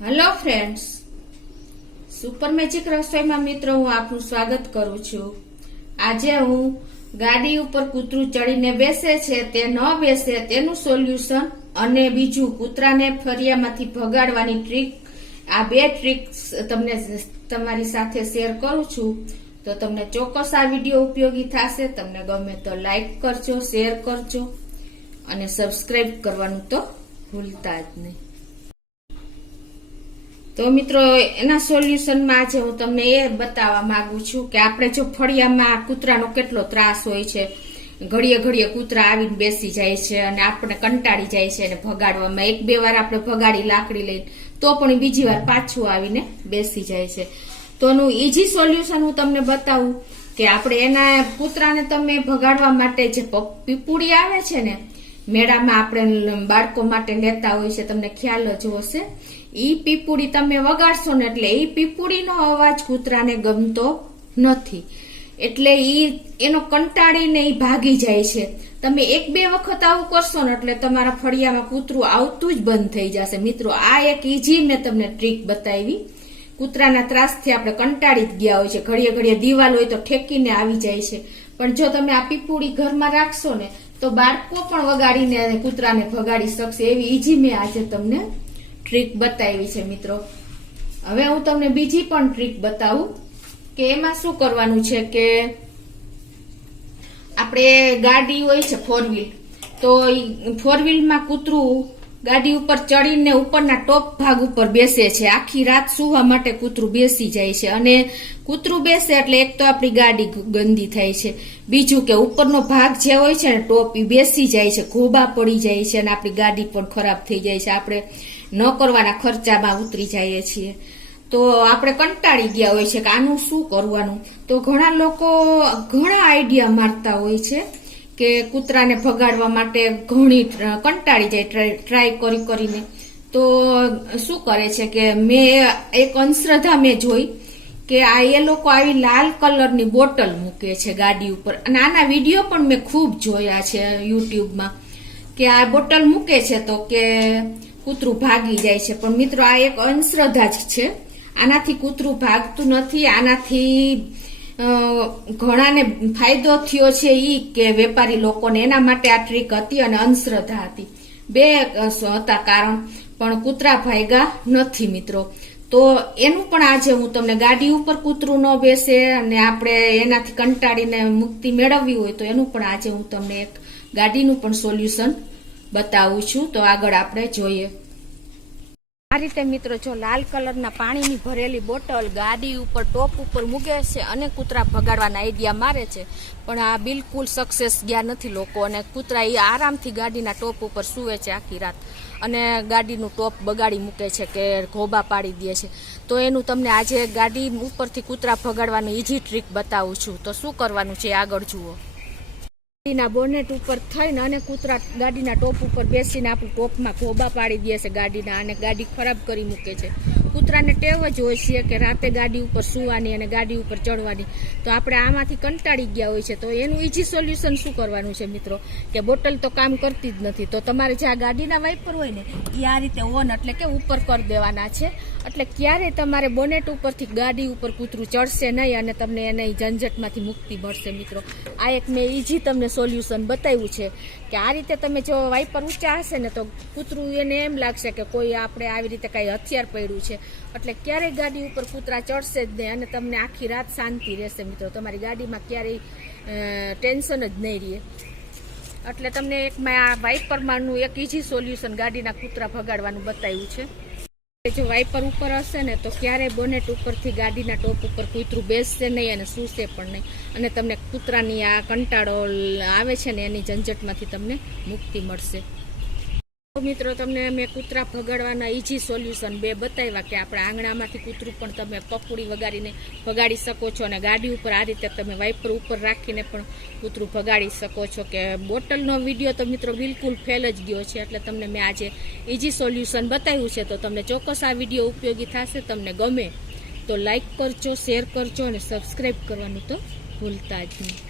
Hello friends, super magic રસોઈમાં મિત્રો હું આપનું સ્વાગત કરું છું। આજે હું ગાડી ઉપર કૂતરું ચડીને બેસે છે તે ન બેસે તેનું સોલ્યુશન અને બીજું કૂતરાને ફરિયામાંથી ભગાડવાની ટ્રીક, આ બે ટ્રીક્સ તમને તમારી સાથે શેર કરું છું। તો તમને ચોક્કસ આ વિડીયો ઉપયોગી થશે। તમને ગમે તો લાઈક કરજો, શેર કરજો અને સબસ્ક્રાઇબ કરવાનું તો ભૂલતા જ નહીં। તો મિત્રો એના સોલ્યુશનમાં આજે હું તમને એ બતાવવા માંગુ છું કે આપણે જો ફળિયામાં કૂતરાનો કેટલો ત્રાસ હોય છે, ઘડીએ ઘડીએ કૂતરા આવીને બેસી જાય છે અને આપણે કંટાળી જાય છે અને ભગાડવામાં એક બે વાર આપણે ભગાડી લાકડી લઈને તો પણ બીજી વાર પાછું આવીને બેસી જાય છે। તો એનું ઈઝી સોલ્યુશન હું તમને બતાવું કે આપણે એના કૂતરાને તમે ભગાડવા માટે જે પીપુડી આવે છે ને, મેળામાં આપણે બાળકો માટે લેતા હોય છે, તમને ખ્યાલ જ હશે। ઈ પીપુડી તમે વગાડશો ને એટલે ઈ પીપુડીનો અવાજ કૂતરાને ગમતો નથી, એટલે ઈ એનો કંટાળીને ઈ ભાગી જાય છે। તમે એક બે વખત આવું કરશો ને એટલે તમારા ફળિયામાં કૂતરું આવતું જ બંધ થઈ જશે। મિત્રો આ એક ઈઝી મેં તમને ટ્રીક બતાવી। કૂતરાના ત્રાસથી આપણે કંટાળી જ ગયા હોય છે, ઘડીએ ઘડીએ દિવાલ હોય તો ઠેકીને આવી જાય છે, પણ જો તમે આ પીપુડી ઘરમાં રાખશો ને તો બાળકો પણ વગાડીને કૂતરાને ભગાડી શકશે। એવી ઈઝી મેં આજે તમને ટ્રીક બતાવી છે મિત્રો। હવે હું તમને બીજી પણ ટ્રીક બતાવું કે એમાં શું કરવાનું છે કે આપણે ગાડી હોય છે ફોર વ્હીલ, તો ફોર વ્હીલમાં કૂતરું ગાડી ઉપર ચડીને ઉપરના ટોપ ભાગ ઉપર બેસે છે, આખી રાત સુવા માટે કૂતરું બેસી જાય છે અને કૂતરું બેસે એટલે એક તો આપણી ગાડી ગંદી થાય છે, બીજું કે ઉપરનો ભાગ જે હોય છે ને ટોપ એ બેસી જાય છે, ઘોબા પડી જાય છે અને આપણી ગાડી પણ ખરાબ થઈ જાય છે, આપણે ન કરવાના ખર્ચામાં ઉતરી જઈએ છીએ। તો આપણે કંટાળી ગયા હોય છે કે આનું શું કરવાનું, તો ઘણા લોકો ઘણા આઈડિયા મારતા હોય છે કે કૂતરાને ભગાડવા માટે ઘણી કંટાળી જાય ટ્રાય કરી કરીને। તો શું કરે છે કે મેં એક અંધશ્રદ્ધા મેં જોઈ કે આ એ લોકો આવી લાલ કલરની બોટલ મૂકે છે ગાડી ઉપર, અને આના વિડીયો પણ મેં ખૂબ જોયા છે યુટ્યુબમાં કે આ બોટલ મૂકે છે તો કે કૂતરું ભાગી જાય છે, પણ મિત્રો આ એક અંધશ્રદ્ધા જ છે। આનાથી કૂતરું ભાગતું નથી, આનાથી ઘણાને ફાયદો થયો છે ઈ કે વેપારી લોકોને, એના માટે આ ટ્રીક હતી અને અંધશ્રદ્ધા હતી, બે હતા કારણ, પણ કૂતરા ભાગ્યા નથી મિત્રો। તો એનું પણ આજે હું તમને ગાડી ઉપર કૂતરું ન બેસે અને આપણે એનાથી કંટાળીને મુક્તિ મેળવવી હોય તો એનું પણ આજે હું તમને એક ગાડીનું પણ સોલ્યુશન બતાવું છું। તો આગળ આપણે જોઈએ। આ રીતે મિત્રો જો લાલ કલરના પાણીની ભરેલી બોટલ ગાડી ઉપર ટોપ ઉપર મૂકે છે અને કૂતરા ભગાડવાના આઈડિયા મારે છે, પણ આ બિલકુલ સક્સેસ ગયા નથી લોકો, અને કૂતરા એ આરામથી ગાડીના ટોપ ઉપર સૂવે છે આખી રાત અને ગાડીનું ટોપ બગાડી મૂકે છે કે ઘોબા પાડી દે છે। તો એનું તમને આજે ગાડી ઉપરથી કૂતરા ભગાડવાનું ઈઝી ટ્રીક બતાવું છું। તો શું કરવાનું છે આગળ જુઓ। ગાડીના બોનેટ ઉપર થઈને અને કૂતરા ગાડીના ટોપ ઉપર બેસીને આપણું ટોપમાં ઘોબા પાડી દે છે ગાડીના અને ગાડી ખરાબ કરી મૂકે છે। કૂતરાને ટેવ જ હોય છે કે રાતે ગાડી ઉપર સૂવાની અને ગાડી ઉપર ચડવાની, તો આપણે આમાંથી કંટાળી ગયા હોય છે। તો એનું ઈઝી સોલ્યુશન શું કરવાનું છે મિત્રો કે બોટલ તો કામ કરતી જ નથી, તો તમારે જે આ ગાડીના વાઇપર હોય ને એ આ રીતે ઓન એટલે કે ઉપર કરી દેવાના છે, એટલે ક્યારેય તમારે બોનેટ ઉપરથી ગાડી ઉપર કૂતરું ચડશે નહીં અને તમને એને ઝંઝટમાંથી મુક્તિ મળશે મિત્રો। આ એક મેં ઈઝી તમને સોલ્યુશન બતાવ્યું છે કે આ રીતે તમે જો વાઇપર ઊંચા હશે ને તો કૂતરું એને એમ લાગશે કે કોઈ આપણે આવી રીતે કાંઈ હથિયાર પડ્યું છે, એટલે ક્યારેય ગાડી ઉપર કૂતરા ચડશે જ નહીં અને તમને આખી રાત શાંતિ રહેશે મિત્રો, તમારી ગાડીમાં ક્યારેય ટેન્શન જ નહીં રહે। એટલે તમને એક મેં આ વાઇપરમાંનું એક ઈઝી સોલ્યુશન ગાડીના કૂતરા ભગાડવાનું બતાવ્યું છે। જો વાઇપર ઉપર હશે ને તો ક્યારેય બોનેટ ઉપરથી ગાડીના ટોપ ઉપર કૂતરું બેસશે નહીં અને સૂશે પણ નહીં, અને તમને કૂતરાની આ કંટાળો આવે છે ને એની ઝંઝટમાંથી તમને મુક્તિ મળશે। મિત્રો તમને મેં કૂતરા ભગાડવાના ઈઝી સોલ્યુશન બે બતાવ્યા કે આપણે આંગણામાંથી કૂતરું પણ તમે પપુડી વગાડીને ભગાડી શકો છો અને ગાડી ઉપર આ રીતે તમે વાઇપર ઉપર રાખીને પણ કૂતરું ભગાડી શકો છો। કે બોટલનો વિડીયો તો મિત્રો બિલકુલ ફેલ જ ગયો છે, એટલે તમને મેં આજે ઈઝી સોલ્યુશન બતાવ્યું છે। તો તમને ચોક્કસ આ વિડીયો ઉપયોગી થશે, તમને ગમે તો લાઈક કરજો, શેર કરજો અને સબસ્ક્રાઈબ કરવાનું તો ભૂલતા જ નહીં।